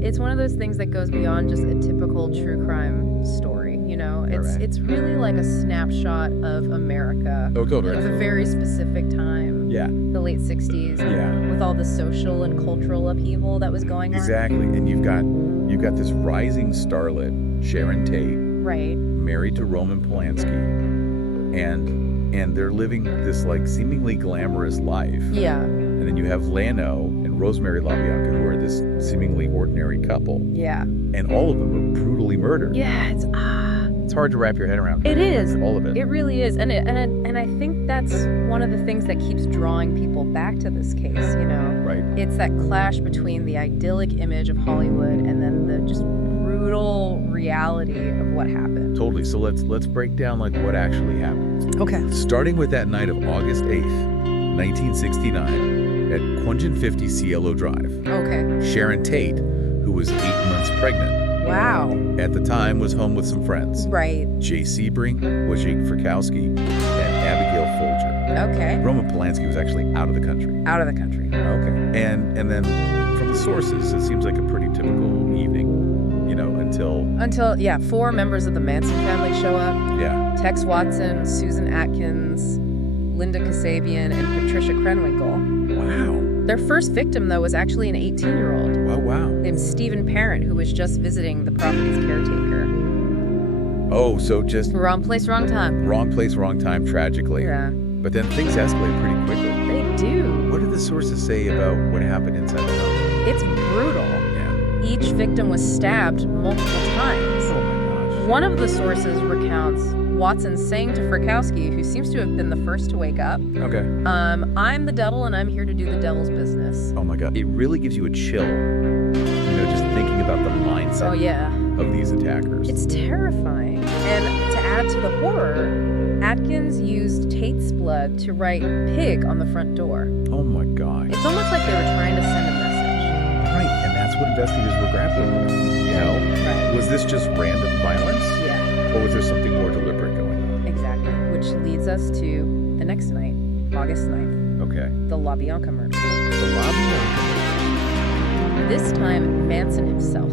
Yeah, it's one of those things that goes beyond just a typical true crime story, you know? It's really like a snapshot of America. Oh, totally. Of a very specific time. Yeah. The late 60s. Yeah. With all the social and cultural upheaval that was going on. Exactly. And you've got this rising starlet, Sharon Tate. Right. Married to Roman Polanski. And they're living this like seemingly glamorous life. Yeah. And then you have Lano and Rosemary LaBianca, who are this seemingly ordinary couple. Yeah. And all of them are brutally murdered. Yeah, It's hard to wrap your head around. It is. All of it. It really is. And I think that's one of the things that keeps drawing people back to this case, you know? Right. It's that clash between the idyllic image of Hollywood and then the just brutal reality of what happened. Totally. So let's break down like what actually happened. Okay. Starting with that night of August 8th, 1969, at Quanjin 50 Cielo Drive. Okay. Sharon Tate, who was 8 months pregnant, Wow. at the time was home with some friends. Right. Jay Sebring, Wojciech Frykowski, and Abigail Folger. Okay. Roman Polanski was actually out of the country. Out of the country. Okay. And then from the sources, it seems like a pretty typical evening, you know, Until, yeah, 4 members of the Manson family show up. yeah. Tex Watson, Susan Atkins, Linda Kasabian, and Patricia Krenwinkel. Wow. Their first victim, though, was actually an 18-year-old Oh, wow. named Stephen Parent, who was just visiting the property's caretaker. Oh, so just Wrong place, wrong time. wrong place, wrong time, tragically. Yeah. But then things escalate pretty quickly. They do. What did the sources say about what happened inside the home? It's brutal. Yeah. Each victim was stabbed multiple times. Oh, my gosh. One of the sources recounts Watson saying to Frykowski, who seems to have been the first to wake up, Okay. I'm the devil and I'm here to do the devil's business. Oh, my God. It really gives you a chill, you know, just thinking about the mindset Oh, yeah. of these attackers. It's terrifying. And to add to the horror, Atkins used Tate's blood to write pig on the front door. Oh, my God. It's almost like they were trying to send a message. Right, and that's what investigators were grappling with, you know? Right. Was this just random violence? Yeah, Or was there something more deliberate going on? exactly. Which leads us to the next night, August 9th, Okay. the LaBianca murder. The lobby. This time, Manson himself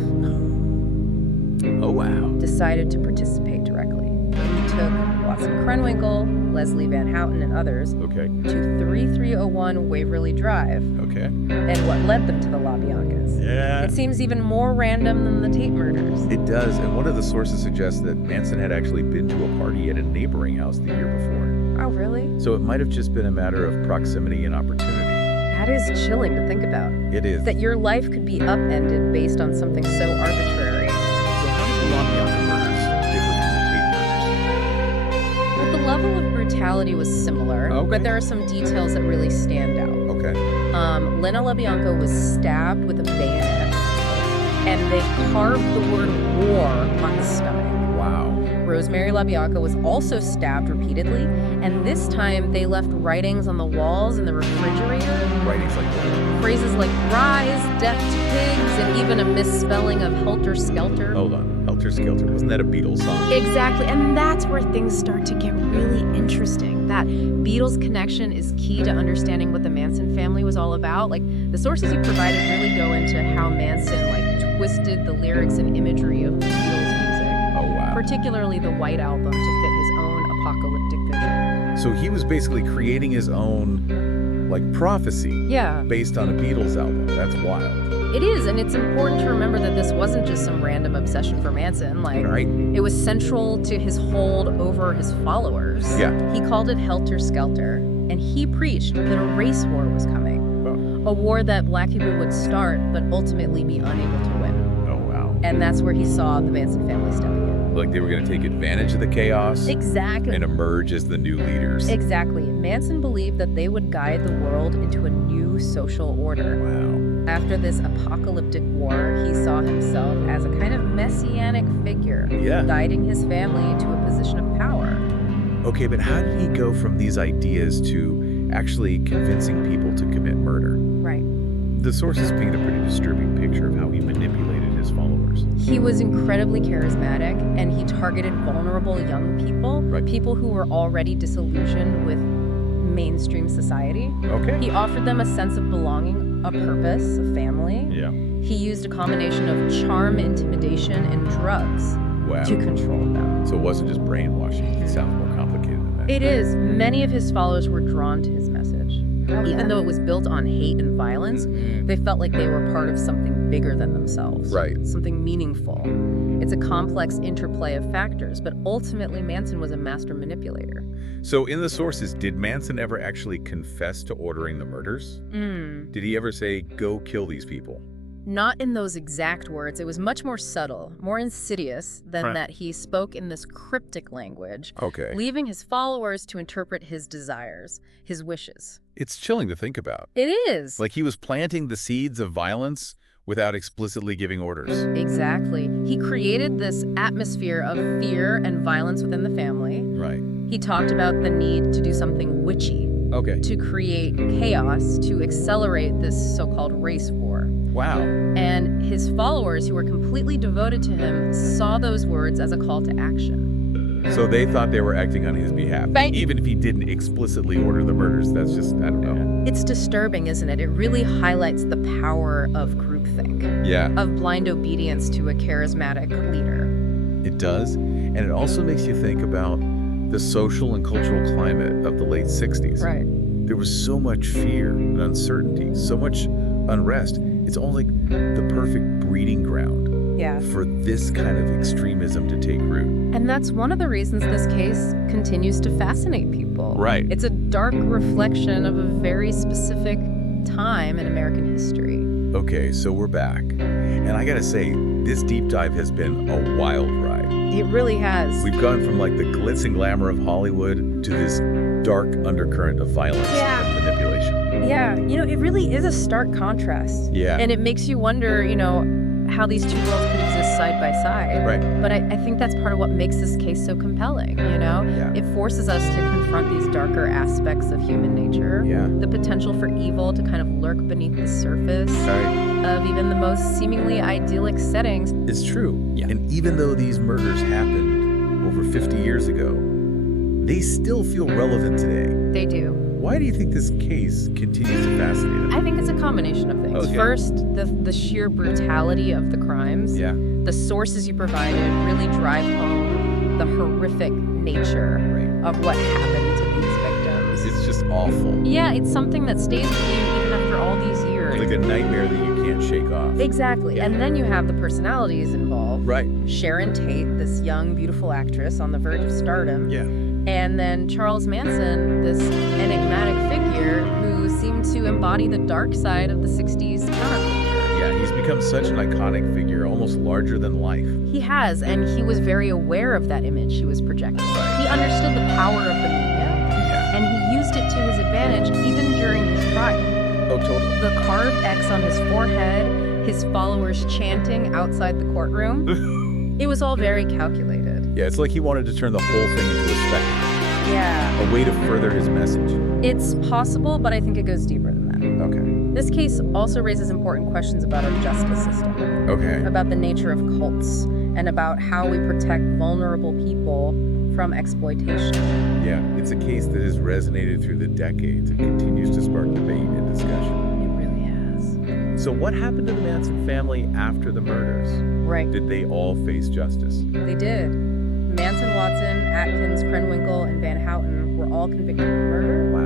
Oh, wow. decided to participate directly. He took Watson Krenwinkel, Leslie Van Houten, and others Okay. to 3301 Waverly Drive, Okay. and what led them to the LaBiancas. Yeah. It seems even more random than the Tate murders. It does, and one of the sources suggests that Manson had actually been to a party at a neighboring house the year before. Oh, really? So it might have just been a matter of proximity and opportunity. That is chilling to think about. It is. That your life could be upended based on something so arbitrary. So how did the LaBianca murders differ from the Tate murders? But the level of brutality was similar, Okay. but there are some details that really stand out. Okay. Lena LaBianca was stabbed with a bayonet, and they carved the word war on his stomach. Wow. Rosemary LaBianca was also stabbed repeatedly, and this time they left writings on the walls in the refrigerator. Writings like that. Phrases like rise, death to pigs, and even a misspelling of helter skelter. Hold on. Helter Skelter. Wasn't that a Beatles song? Exactly, and that's where things start to get really interesting. That Beatles connection is key to understanding what the Manson family was all about. Like, the sources you provided really go into how Manson, like, twisted the lyrics and imagery of the Beatles music. Oh, wow. Particularly the White Album, to fit his own apocalyptic vision. So he was basically creating his own, like, prophecy Yeah, based on a Beatles album. That's wild. it is, and it's important to remember that this wasn't just some random obsession for Manson. Like, Right? it was central to his hold over his followers. Yeah. He called it helter skelter, and he preached that a race war was coming. Oh, A war that black people would start, but ultimately be unable to win. oh wow. And that's where he saw the Manson family stepping in. Like they were going to take advantage of the chaos Exactly. and emerge as the new leaders. Exactly. Manson believed that they would guide the world into a new social order. Wow. After this apocalyptic war, he saw himself as a kind of messianic figure, Yeah. guiding his family to a position of power. Okay, but how did he go from these ideas to actually convincing people to commit murder? Right. The sources paint a pretty disturbing picture of how he manipulated his followers. He was incredibly charismatic, and he targeted vulnerable young people, Right. people who were already disillusioned with mainstream society. Okay. He offered them a sense of belonging a purpose, a family. Yeah. He used a combination of charm, intimidation, and drugs Wow. to control them. So it wasn't just brainwashing. It sounds more complicated than that. It is. Many of his followers were drawn to his message. Even though it was built on hate and violence, they felt like they were part of something bigger than themselves. Right. Something meaningful. It's a complex interplay of factors, but ultimately Manson was a master manipulator. So in the sources, did Manson ever actually confess to ordering the murders? Did he ever say, go kill these people? Not in those exact words. It was much more subtle, more insidious than Right. that he spoke in this cryptic language, Okay. leaving his followers to interpret his desires, his wishes. It's chilling to think about. It is. Like he was planting the seeds of violence without explicitly giving orders. Exactly. He created this atmosphere of fear and violence within the family. Right. He talked about the need to do something witchy, Okay. to create chaos, to accelerate this so-called race war. Wow. And his followers, who were completely devoted to him, saw those words as a call to action. So they thought they were acting on his behalf. Right. Even if he didn't explicitly order the murders. That's just, I don't know. It's disturbing, isn't it? It really highlights the power of groupthink, Yeah, of blind obedience to a charismatic leader. it does. And it also makes you think about the social and cultural climate of the late 60s. Right. There was so much fear and uncertainty, so much unrest. It's all like the perfect breeding ground Yeah. for this kind of extremism to take root. And that's one of the reasons this case continues to fascinate people. Right. It's a dark reflection of a very specific time in American history. Okay, so we're back. And I gotta say, this deep dive has been a wild ride. It really has. We've gone from like the glitz and glamour of Hollywood to this dark undercurrent of violence and manipulation. Yeah, it really is a stark contrast. Yeah. And it makes you wonder, how these two worlds can exist side by side. Right. But I think that's part of what makes this case so compelling, Yeah. It forces us to confront these darker aspects of human nature. Yeah. The potential for evil to kind of lurk beneath the surface Right. of even the most seemingly idyllic settings. It's true. Yeah. And even though these murders happened over 50 years ago, they still feel relevant today. They do. Why do you think this case continues to fascinate us? I think it's a combination of things. Okay. First, the sheer brutality of the crimes. Yeah. The sources you provided really drive home the horrific nature Right. of what happened to these victims. It's just awful. Yeah, it's something that stays with you even after all these years. Like a nightmare that you can't shake off. Exactly. And then you have the personalities involved. Right. Sharon Tate, this young, beautiful actress on the verge of stardom. Yeah. And then Charles Manson, this enigmatic figure who seemed to embody the dark side of the 60s counterculture. Yeah, he's become such an iconic figure, almost larger than life. He has, and he was very aware of that image he was projecting. Right. He understood the power of the media, Yeah. and he used it to his advantage even during his trial. Oh, totally. The carved X on his forehead, his followers chanting outside the courtroom, it was all very calculated. Yeah, it's like he wanted to turn the whole thing into a spectacle, Yeah. a way to further his message. It's possible, but I think it goes deeper than that. Okay. This case also raises important questions about our justice system, Okay. about the nature of cults, and about how we protect vulnerable people from exploitation. Yeah, it's a case that has resonated through the decades and continues to spark debate and discussion. It really has. So what happened to the Manson family after the murders? Right. Did they all face justice? They did. Manson, Watson, Atkins, Krenwinkel, and Van Houten were all convicted of murder Wow.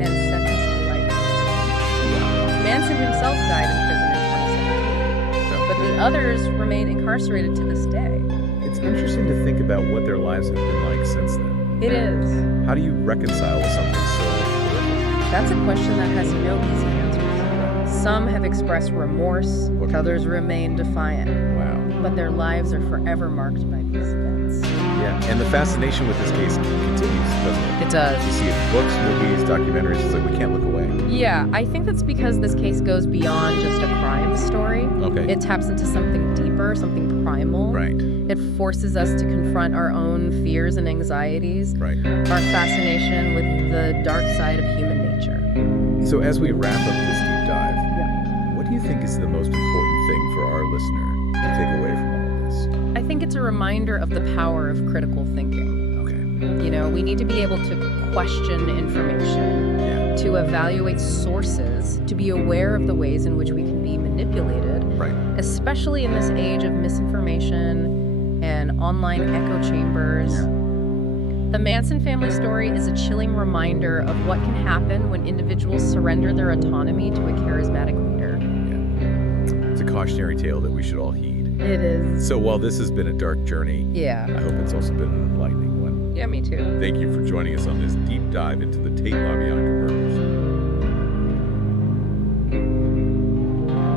and sentenced to life. Manson himself died in prison in 2017, but the others remain incarcerated to this day. It's interesting to think about what their lives have been like since then. It is. How do you reconcile with something so horrific? That's a question that has no easy answers. Some have expressed remorse, Okay. others remain defiant, Wow. but their lives are forever marked by these events. Yeah, and the fascination with this case continues, doesn't it? It does. You see it in books, movies, documentaries. It's like we can't look away. Yeah, I think that's because this case goes beyond just a crime story. Okay. It taps into something deeper, something primal. Right. It forces us to confront our own fears and anxieties, Right. our fascination with the dark side of human nature. So as we wrap up this deep dive, what do you think is the most important thing for our listener to take away from all of this? I think it's a reminder of the power of critical thinking. Okay. You know, we need to be able to question information, Yeah. to evaluate sources, to be aware of the ways in which we can be manipulated, Right. especially in this age of misinformation and online echo chambers. Yeah. The Manson family story is a chilling reminder of what can happen when individuals surrender their autonomy to a charismatic leader. Yeah. It's a cautionary tale that we should all heed. It is. So while this has been a dark journey, Yeah. I hope it's also been an enlightening one. Yeah, me too. Thank you for joining us on this deep dive into the Tate LaBianca murders.